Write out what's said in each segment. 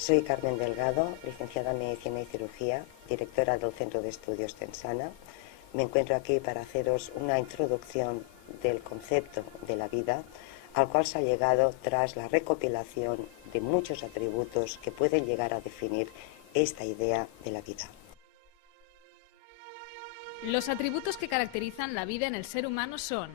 Soy Carmen Delgado, licenciada en Medicina y Cirugía, directora del Centro de Estudios Tensana. Me encuentro aquí para haceros una introducción del concepto de la vida, al cual se ha llegado tras la recopilación de muchos atributos que pueden llegar a definir esta idea de la vida. Los atributos que caracterizan la vida en el ser humano son: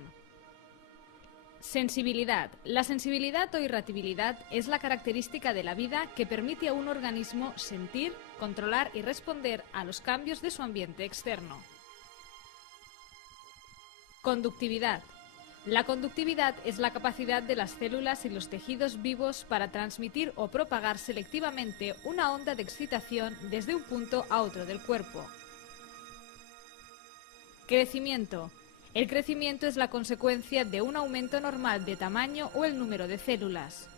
sensibilidad. La sensibilidad o irritabilidad es la característica de la vida que permite a un organismo sentir, controlar y responder a los cambios de su ambiente externo. Conductividad. La conductividad es la capacidad de las células y los tejidos vivos para transmitir o propagar selectivamente una onda de excitación desde un punto a otro del cuerpo. Crecimiento. El crecimiento es la consecuencia de un aumento normal de tamaño o el número de células.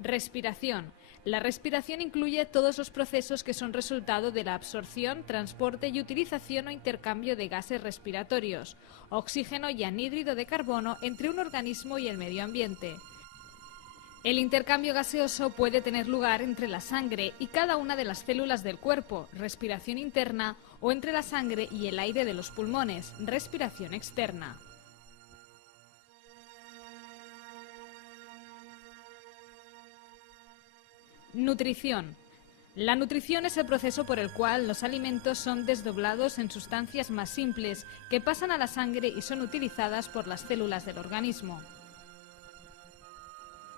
Respiración. La respiración incluye todos los procesos que son resultado de la absorción, transporte y utilización o intercambio de gases respiratorios, oxígeno y anhídrido de carbono entre un organismo y el medio ambiente. El intercambio gaseoso puede tener lugar entre la sangre y cada una de las células del cuerpo, respiración interna, o entre la sangre y el aire de los pulmones, respiración externa. Nutrición. La nutrición es el proceso por el cual los alimentos son desdoblados en sustancias más simples que pasan a la sangre y son utilizadas por las células del organismo.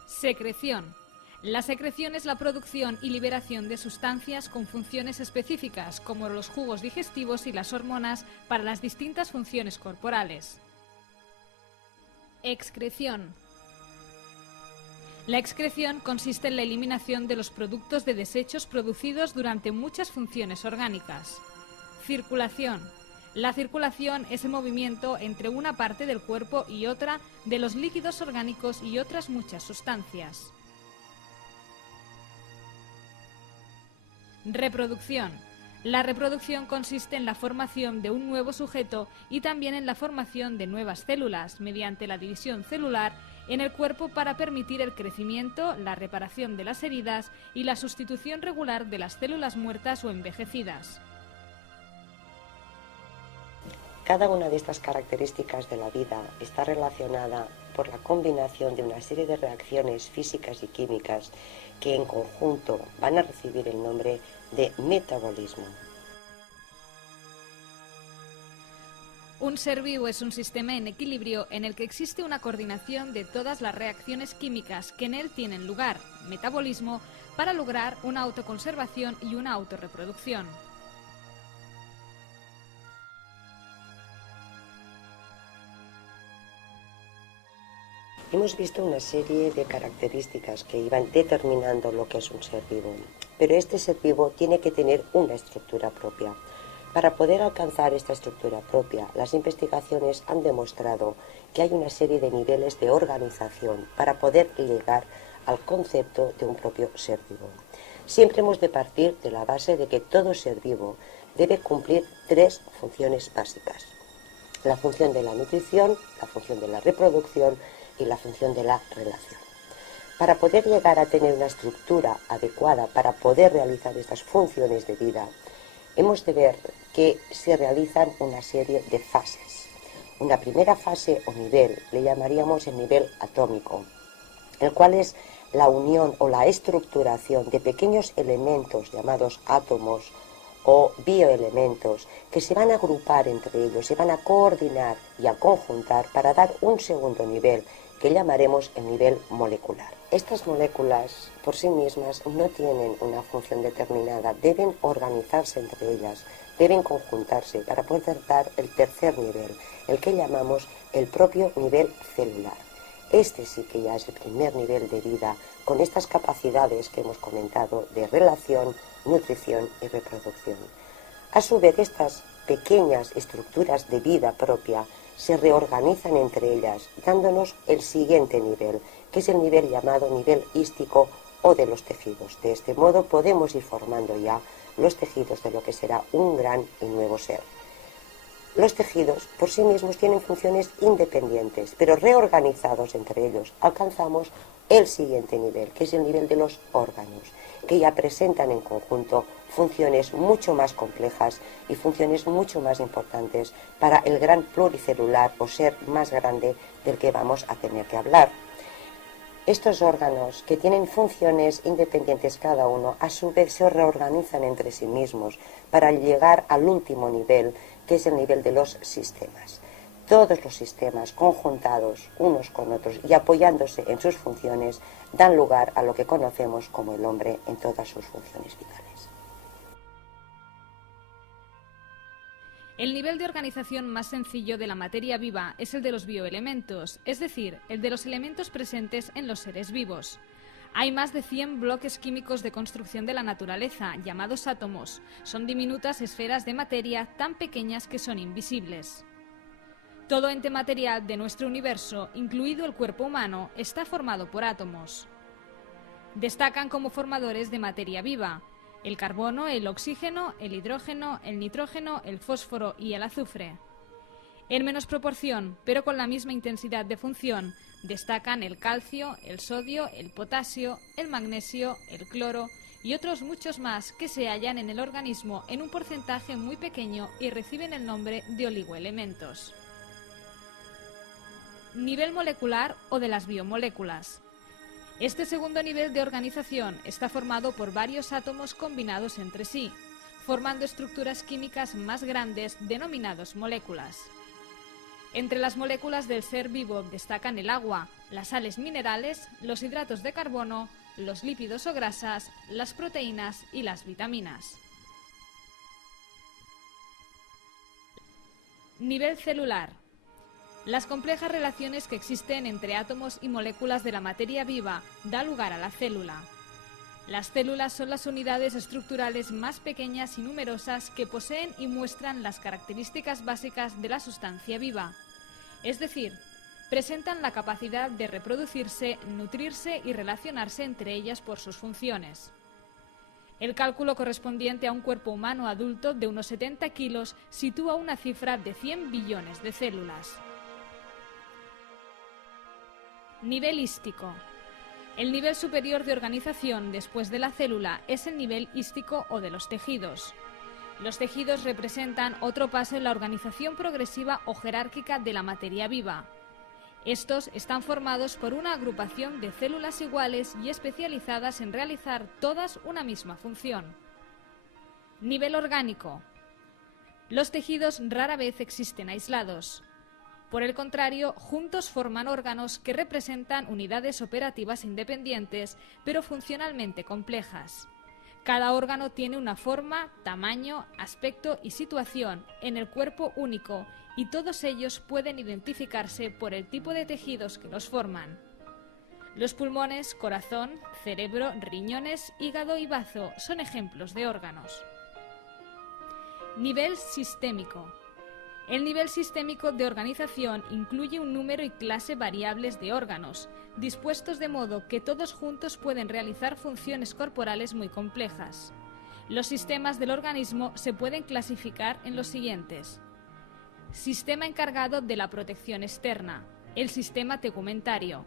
Secreción. La secreción es la producción y liberación de sustancias con funciones específicas, como los jugos digestivos y las hormonas, para las distintas funciones corporales. Excreción. La excreción consiste en la eliminación de los productos de desechos producidos durante muchas funciones orgánicas. Circulación. La circulación es el movimiento entre una parte del cuerpo y otra de los líquidos orgánicos y otras muchas sustancias. Reproducción. La reproducción consiste en la formación de un nuevo sujeto y también en la formación de nuevas células mediante la división celular en el cuerpo para permitir el crecimiento, la reparación de las heridas y la sustitución regular de las células muertas o envejecidas. Cada una de estas características de la vida está relacionada por la combinación de una serie de reacciones físicas y químicas que en conjunto van a recibir el nombre de metabolismo. Un ser vivo es un sistema en equilibrio en el que existe una coordinación de todas las reacciones químicas que en él tienen lugar, metabolismo, para lograr una autoconservación y una autorreproducción. Hemos visto una serie de características que iban determinando lo que es un ser vivo, pero este ser vivo tiene que tener una estructura propia. Para poder alcanzar esta estructura propia, las investigaciones han demostrado que hay una serie de niveles de organización para poder llegar al concepto de un propio ser vivo. Siempre hemos de partir de la base de que todo ser vivo debe cumplir tres funciones básicas: la función de la nutrición, la función de la reproducción y la función de la relación. Para poder llegar a tener una estructura adecuada para poder realizar estas funciones de vida, hemos de ver que se realizan una serie de fases. Una primera fase o nivel le llamaríamos el nivel atómico, el cual es la unión o la estructuración de pequeños elementos llamados átomos o bioelementos que se van a agrupar entre ellos, se van a coordinar y a conjuntar para dar un segundo nivel que llamaremos el nivel molecular. Estas moléculas por sí mismas no tienen una función determinada, deben organizarse entre ellas, deben conjuntarse para poder dar el tercer nivel, el que llamamos el propio nivel celular. Este sí que ya es el primer nivel de vida, con estas capacidades que hemos comentado de relación, nutrición y reproducción. A su vez, estas pequeñas estructuras de vida propia se reorganizan entre ellas, dándonos el siguiente nivel, que es el nivel llamado nivel hístico o de los tejidos. De este modo podemos ir formando ya los tejidos de lo que será un gran y nuevo ser. Los tejidos por sí mismos tienen funciones independientes, pero reorganizados entre ellos alcanzamos el siguiente nivel, que es el nivel de los órganos, que ya presentan en conjunto funciones mucho más complejas y funciones mucho más importantes para el gran pluricelular o ser más grande del que vamos a tener que hablar. Estos órganos, que tienen funciones independientes cada uno, a su vez se reorganizan entre sí mismos para llegar al último nivel, que es el nivel de los sistemas. Todos los sistemas conjuntados unos con otros y apoyándose en sus funciones dan lugar a lo que conocemos como el hombre en todas sus funciones vitales. El nivel de organización más sencillo de la materia viva es el de los bioelementos, es decir, el de los elementos presentes en los seres vivos. Hay más de 100 bloques químicos de construcción de la naturaleza, llamados átomos. Son diminutas esferas de materia tan pequeñas que son invisibles. Todo ente material de nuestro universo, incluido el cuerpo humano, está formado por átomos. Destacan como formadores de materia viva el carbono, el oxígeno, el hidrógeno, el nitrógeno, el fósforo y el azufre. En menos proporción, pero con la misma intensidad de función, destacan el calcio, el sodio, el potasio, el magnesio, el cloro y otros muchos más que se hallan en el organismo en un porcentaje muy pequeño y reciben el nombre de oligoelementos. Nivel molecular o de las biomoléculas. Este segundo nivel de organización está formado por varios átomos combinados entre sí, formando estructuras químicas más grandes denominadas moléculas. Entre las moléculas del ser vivo destacan el agua, las sales minerales, los hidratos de carbono, los lípidos o grasas, las proteínas y las vitaminas. Nivel celular. Las complejas relaciones que existen entre átomos y moléculas de la materia viva dan lugar a la célula. Las células son las unidades estructurales más pequeñas y numerosas que poseen y muestran las características básicas de la sustancia viva. Es decir, presentan la capacidad de reproducirse, nutrirse y relacionarse entre ellas por sus funciones. El cálculo correspondiente a un cuerpo humano adulto de unos 70 kilos sitúa una cifra de 100 billones de células. Nivel hístico. El nivel superior de organización después de la célula es el nivel hístico o de los tejidos. Los tejidos representan otro paso en la organización progresiva o jerárquica de la materia viva. Estos están formados por una agrupación de células iguales y especializadas en realizar todas una misma función. Nivel orgánico. Los tejidos rara vez existen aislados. Por el contrario, juntos forman órganos que representan unidades operativas independientes, pero funcionalmente complejas. Cada órgano tiene una forma, tamaño, aspecto y situación en el cuerpo único, y todos ellos pueden identificarse por el tipo de tejidos que los forman. Los pulmones, corazón, cerebro, riñones, hígado y bazo son ejemplos de órganos. Nivel sistémico. El nivel sistémico de organización incluye un número y clase variables de órganos, dispuestos de modo que todos juntos pueden realizar funciones corporales muy complejas. Los sistemas del organismo se pueden clasificar en los siguientes. Sistema encargado de la protección externa, el sistema tegumentario.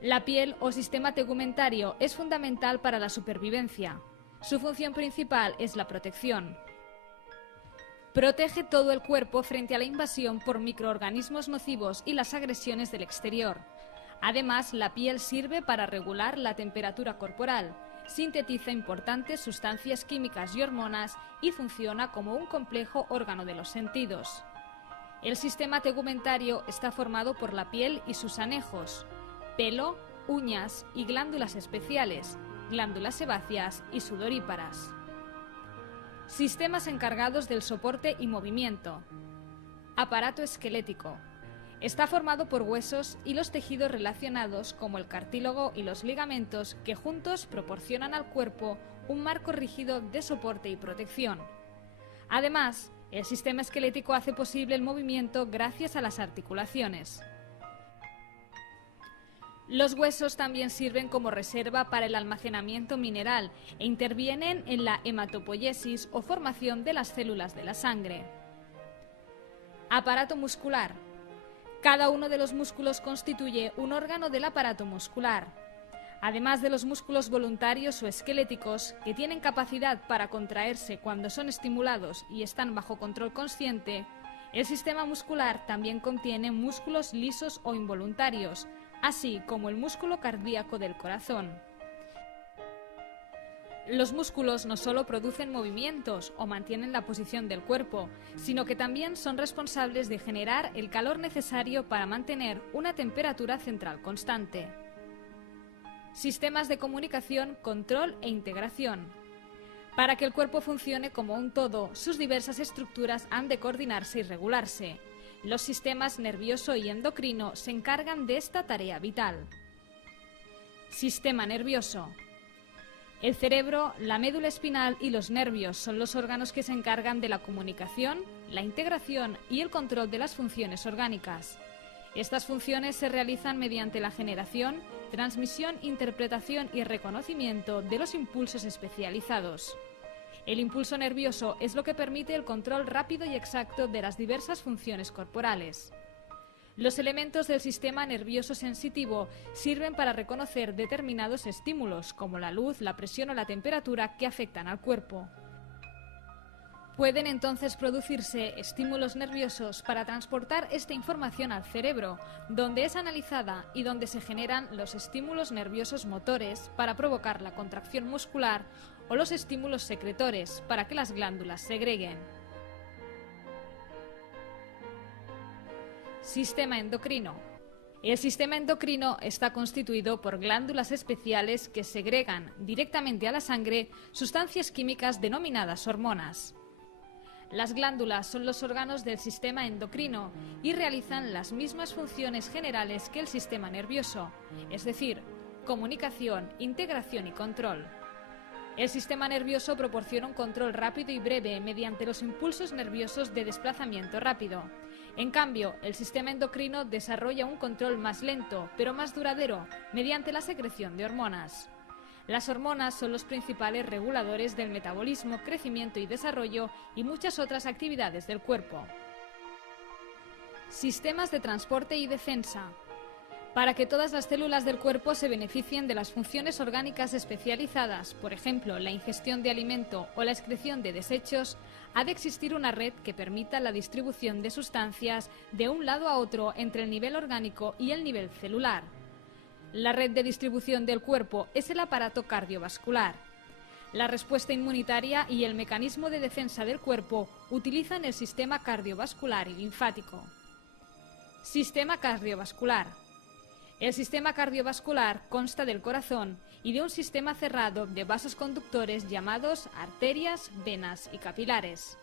La piel o sistema tegumentario es fundamental para la supervivencia. Su función principal es la protección. Protege todo el cuerpo frente a la invasión por microorganismos nocivos y las agresiones del exterior. Además, la piel sirve para regular la temperatura corporal, sintetiza importantes sustancias químicas y hormonas y funciona como un complejo órgano de los sentidos. El sistema tegumentario está formado por la piel y sus anejos, pelo, uñas y glándulas especiales, glándulas sebáceas y sudoríparas. Sistemas encargados del soporte y movimiento. Aparato esquelético. Está formado por huesos y los tejidos relacionados como el cartílago y los ligamentos que juntos proporcionan al cuerpo un marco rígido de soporte y protección. Además, el sistema esquelético hace posible el movimiento gracias a las articulaciones. Los huesos también sirven como reserva para el almacenamiento mineral e intervienen en la hematopoiesis o formación de las células de la sangre. Aparato muscular. Cada uno de los músculos constituye un órgano del aparato muscular. Además de los músculos voluntarios o esqueléticos, que tienen capacidad para contraerse cuando son estimulados y están bajo control consciente, el sistema muscular también contiene músculos lisos o involuntarios, así como el músculo cardíaco del corazón. Los músculos no solo producen movimientos o mantienen la posición del cuerpo, sino que también son responsables de generar el calor necesario para mantener una temperatura central constante. Sistemas de comunicación, control e integración. Para que el cuerpo funcione como un todo, sus diversas estructuras han de coordinarse y regularse. Los sistemas nervioso y endocrino se encargan de esta tarea vital. Sistema nervioso. El cerebro, la médula espinal y los nervios son los órganos que se encargan de la comunicación, la integración y el control de las funciones orgánicas. Estas funciones se realizan mediante la generación, transmisión, interpretación y reconocimiento de los impulsos especializados. El impulso nervioso es lo que permite el control rápido y exacto de las diversas funciones corporales. Los elementos del sistema nervioso sensitivo sirven para reconocer determinados estímulos, como la luz, la presión o la temperatura, que afectan al cuerpo. Pueden entonces producirse estímulos nerviosos para transportar esta información al cerebro, donde es analizada y donde se generan los estímulos nerviosos motores para provocar la contracción muscular o los estímulos secretores para que las glándulas segreguen. Sistema endocrino. El sistema endocrino está constituido por glándulas especiales que segregan directamente a la sangre sustancias químicas denominadas hormonas. Las glándulas son los órganos del sistema endocrino y realizan las mismas funciones generales que el sistema nervioso, es decir, comunicación, integración y control. El sistema nervioso proporciona un control rápido y breve mediante los impulsos nerviosos de desplazamiento rápido. En cambio, el sistema endocrino desarrolla un control más lento, pero más duradero, mediante la secreción de hormonas. Las hormonas son los principales reguladores del metabolismo, crecimiento y desarrollo y muchas otras actividades del cuerpo. Sistemas de transporte y defensa. Para que todas las células del cuerpo se beneficien de las funciones orgánicas especializadas, por ejemplo, la ingestión de alimento o la excreción de desechos, ha de existir una red que permita la distribución de sustancias de un lado a otro entre el nivel orgánico y el nivel celular. La red de distribución del cuerpo es el aparato cardiovascular. La respuesta inmunitaria y el mecanismo de defensa del cuerpo utilizan el sistema cardiovascular y linfático. Sistema cardiovascular. El sistema cardiovascular consta del corazón y de un sistema cerrado de vasos conductores llamados arterias, venas y capilares.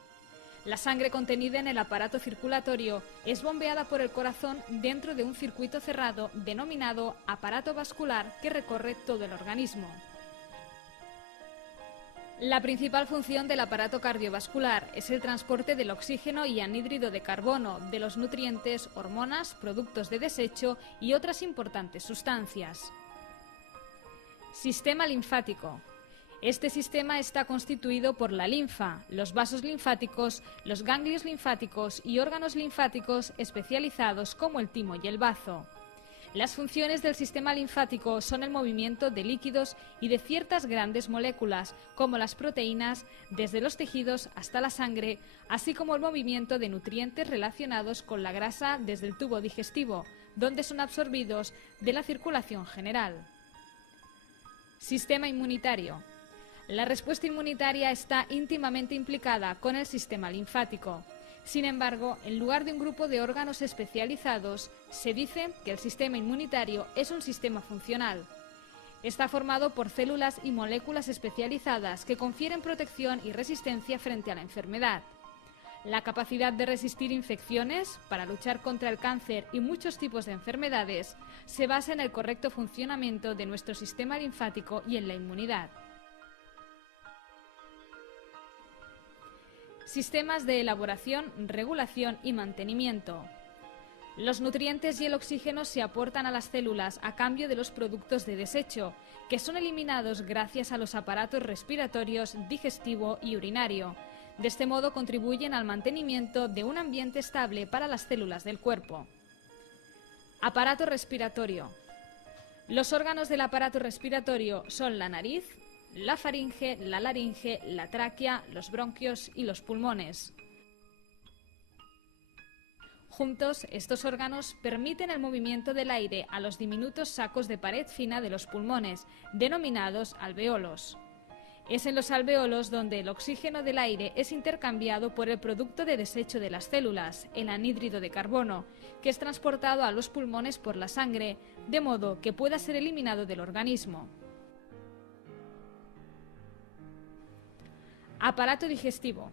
La sangre contenida en el aparato circulatorio es bombeada por el corazón dentro de un circuito cerrado denominado aparato vascular que recorre todo el organismo. La principal función del aparato cardiovascular es el transporte del oxígeno y anhídrido de carbono, de los nutrientes, hormonas, productos de desecho y otras importantes sustancias. Sistema linfático. Este sistema está constituido por la linfa, los vasos linfáticos, los ganglios linfáticos y órganos linfáticos especializados como el timo y el bazo. Las funciones del sistema linfático son el movimiento de líquidos y de ciertas grandes moléculas, como las proteínas, desde los tejidos hasta la sangre, así como el movimiento de nutrientes relacionados con la grasa desde el tubo digestivo, donde son absorbidos de la circulación general. Sistema inmunitario. La respuesta inmunitaria está íntimamente implicada con el sistema linfático. Sin embargo, en lugar de un grupo de órganos especializados, se dice que el sistema inmunitario es un sistema funcional. Está formado por células y moléculas especializadas que confieren protección y resistencia frente a la enfermedad. La capacidad de resistir infecciones, para luchar contra el cáncer y muchos tipos de enfermedades, se basa en el correcto funcionamiento de nuestro sistema linfático y en la inmunidad. Sistemas de elaboración, regulación y mantenimiento. Los nutrientes y el oxígeno se aportan a las células a cambio de los productos de desecho, que son eliminados gracias a los aparatos respiratorios, digestivo y urinario. De este modo contribuyen al mantenimiento de un ambiente estable para las células del cuerpo. Aparato respiratorio. Los órganos del aparato respiratorio son la nariz, la faringe, la laringe, la tráquea, los bronquios y los pulmones. Juntos, estos órganos permiten el movimiento del aire a los diminutos sacos de pared fina de los pulmones, denominados alveolos. Es en los alveolos donde el oxígeno del aire es intercambiado por el producto de desecho de las células, el anhídrido de carbono, que es transportado a los pulmones por la sangre, de modo que pueda ser eliminado del organismo. Aparato digestivo.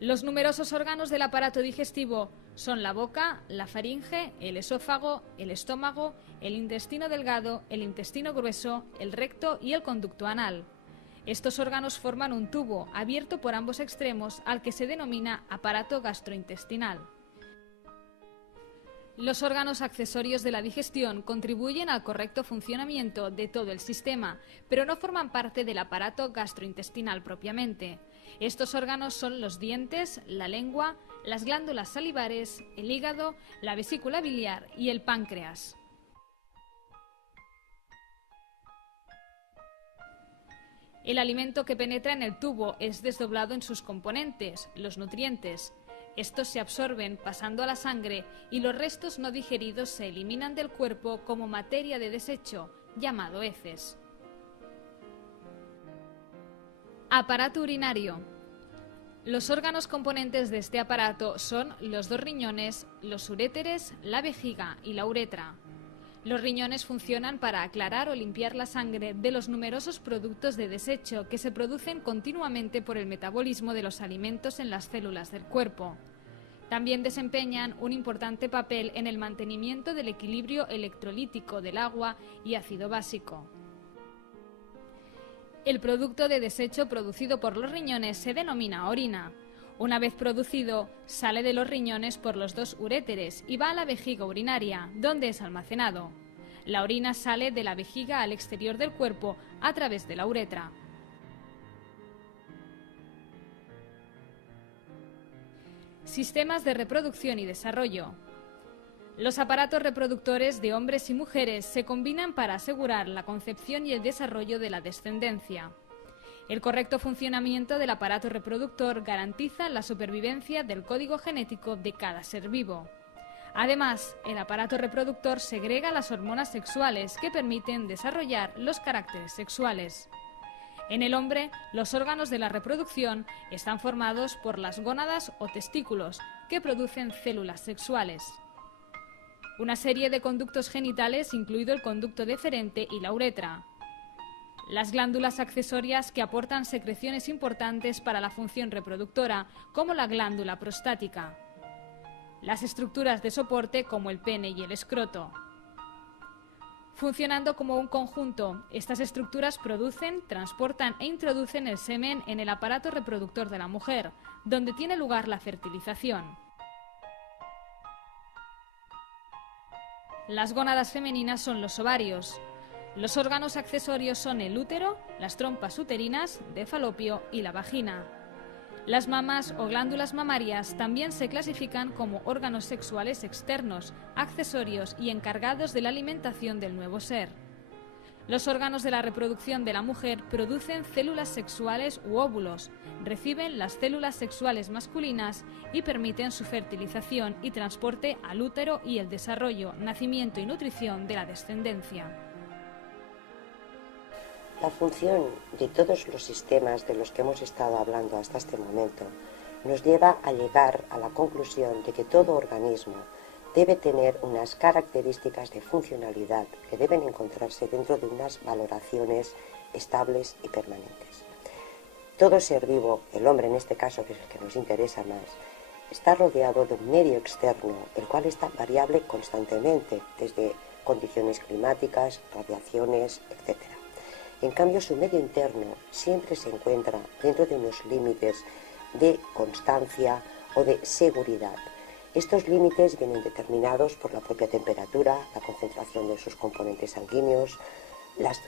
Los numerosos órganos del aparato digestivo son la boca, la faringe, el esófago, el estómago, el intestino delgado, el intestino grueso, el recto y el conducto anal. Estos órganos forman un tubo abierto por ambos extremos al que se denomina aparato gastrointestinal. Los órganos accesorios de la digestión contribuyen al correcto funcionamiento de todo el sistema, pero no forman parte del aparato gastrointestinal propiamente. Estos órganos son los dientes, la lengua, las glándulas salivares, el hígado, la vesícula biliar y el páncreas. El alimento que penetra en el tubo es desdoblado en sus componentes, los nutrientes. Estos se absorben pasando a la sangre y los restos no digeridos se eliminan del cuerpo como materia de desecho, llamado heces. Aparato urinario. Los órganos componentes de este aparato son los dos riñones, los uréteres, la vejiga y la uretra. Los riñones funcionan para aclarar o limpiar la sangre de los numerosos productos de desecho que se producen continuamente por el metabolismo de los alimentos en las células del cuerpo. También desempeñan un importante papel en el mantenimiento del equilibrio electrolítico del agua y ácido básico. El producto de desecho producido por los riñones se denomina orina. Una vez producido, sale de los riñones por los dos uréteres y va a la vejiga urinaria, donde es almacenado. La orina sale de la vejiga al exterior del cuerpo a través de la uretra. Sistemas de reproducción y desarrollo. Los aparatos reproductores de hombres y mujeres se combinan para asegurar la concepción y el desarrollo de la descendencia. El correcto funcionamiento del aparato reproductor garantiza la supervivencia del código genético de cada ser vivo. Además, el aparato reproductor segrega las hormonas sexuales que permiten desarrollar los caracteres sexuales. En el hombre, los órganos de la reproducción están formados por las gónadas o testículos, que producen células sexuales. Una serie de conductos genitales, incluido el conducto deferente y la uretra. Las glándulas accesorias que aportan secreciones importantes para la función reproductora, como la glándula prostática. Las estructuras de soporte, como el pene y el escroto. Funcionando como un conjunto, estas estructuras producen, transportan e introducen el semen en el aparato reproductor de la mujer, donde tiene lugar la fertilización. Las gónadas femeninas son los ovarios. Los órganos accesorios son el útero, las trompas uterinas, de falopio y la vagina. Las mamas o glándulas mamarias también se clasifican como órganos sexuales externos, accesorios y encargados de la alimentación del nuevo ser. Los órganos de la reproducción de la mujer producen células sexuales u óvulos, reciben las células sexuales masculinas y permiten su fertilización y transporte al útero y el desarrollo, nacimiento y nutrición de la descendencia. La función de todos los sistemas de los que hemos estado hablando hasta este momento nos lleva a llegar a la conclusión de que todo organismo debe tener unas características de funcionalidad que deben encontrarse dentro de unas valoraciones estables y permanentes. Todo ser vivo, el hombre en este caso, que es el que nos interesa más, está rodeado de un medio externo, el cual está variable constantemente, desde condiciones climáticas, radiaciones, etc. En cambio, su medio interno siempre se encuentra dentro de unos límites de constancia o de seguridad. Estos límites vienen determinados por la propia temperatura, la concentración de sus componentes sanguíneos, las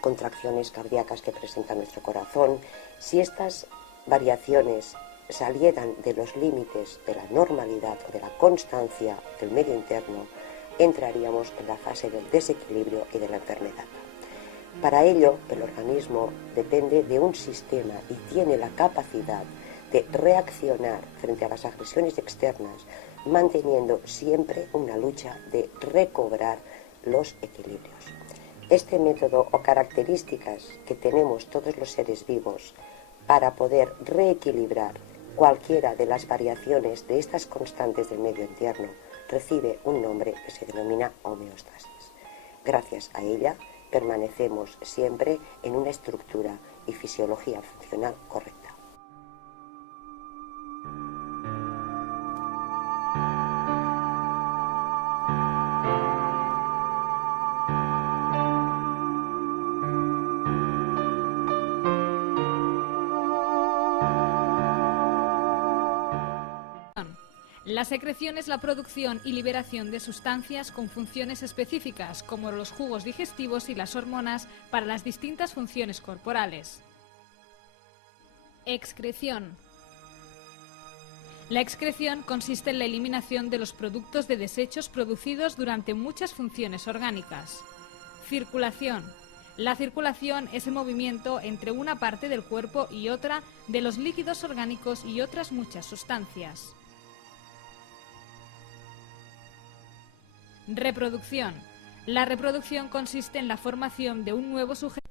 contracciones cardíacas que presenta nuestro corazón. Si estas variaciones salieran de los límites de la normalidad o de la constancia del medio interno, entraríamos en la fase del desequilibrio y de la enfermedad. Para ello, el organismo depende de un sistema y tiene la capacidad de reaccionar frente a las agresiones externas, manteniendo siempre una lucha de recobrar los equilibrios. Este método o características que tenemos todos los seres vivos para poder reequilibrar cualquiera de las variaciones de estas constantes del medio interno recibe un nombre que se denomina homeostasis. Gracias a ella permanecemos siempre en una estructura y fisiología funcional correcta. La secreción es la producción y liberación de sustancias con funciones específicas, como los jugos digestivos y las hormonas, para las distintas funciones corporales. Excreción. La excreción consiste en la eliminación de los productos de desechos producidos durante muchas funciones orgánicas. Circulación. La circulación es el movimiento entre una parte del cuerpo y otra de los líquidos orgánicos y otras muchas sustancias. Reproducción. La reproducción consiste en la formación de un nuevo sujeto.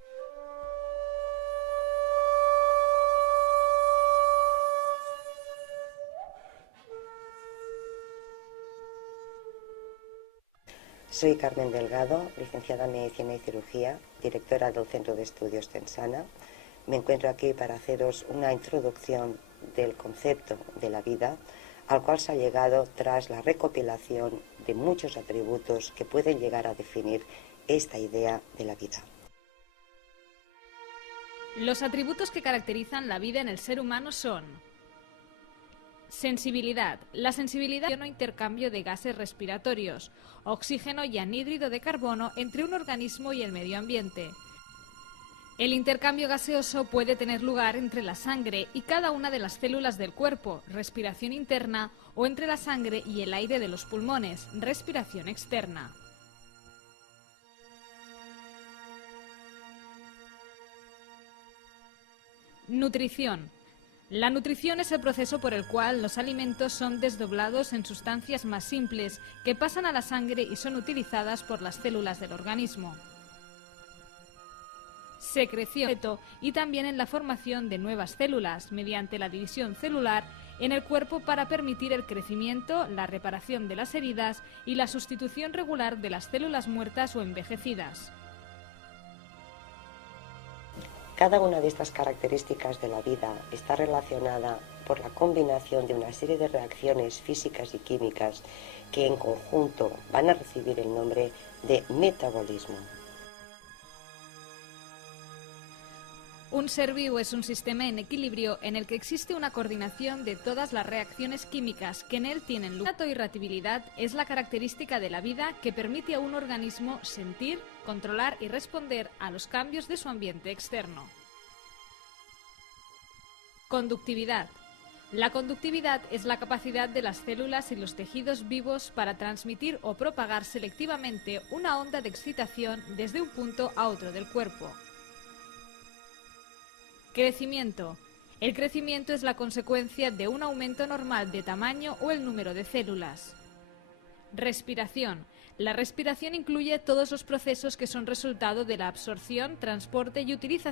Soy Carmen Delgado, licenciada en Medicina y Cirugía, directora del Centro de Estudios Tensana. Me encuentro aquí para haceros una introducción del concepto de la vida, al cual se ha llegado tras la recopilación de muchos atributos que pueden llegar a definir esta idea de la vida. Los atributos que caracterizan la vida en el ser humano son: sensibilidad. La sensibilidad es el intercambio de gases respiratorios, oxígeno y anhídrido de carbono entre un organismo y el medio ambiente. El intercambio gaseoso puede tener lugar entre la sangre y cada una de las células del cuerpo, respiración interna, o entre la sangre y el aire de los pulmones, respiración externa. Nutrición. La nutrición es el proceso por el cual los alimentos son desdoblados en sustancias más simples que pasan a la sangre y son utilizadas por las células del organismo. Secreción. Y también en la formación de nuevas células mediante la división celular en el cuerpo para permitir el crecimiento, la reparación de las heridas y la sustitución regular de las células muertas o envejecidas. Cada una de estas características de la vida está relacionada por la combinación de una serie de reacciones físicas y químicas que en conjunto van a recibir el nombre de metabolismo. Un ser vivo es un sistema en equilibrio en el que existe una coordinación de todas las reacciones químicas que en él tienen lugar. La irritabilidad es la característica de la vida que permite a un organismo sentir, controlar y responder a los cambios de su ambiente externo. Conductividad. La conductividad es la capacidad de las células y los tejidos vivos para transmitir o propagar selectivamente una onda de excitación desde un punto a otro del cuerpo. Crecimiento. El crecimiento es la consecuencia de un aumento normal de tamaño o el número de células. Respiración. La respiración incluye todos los procesos que son resultado de la absorción, transporte y utilización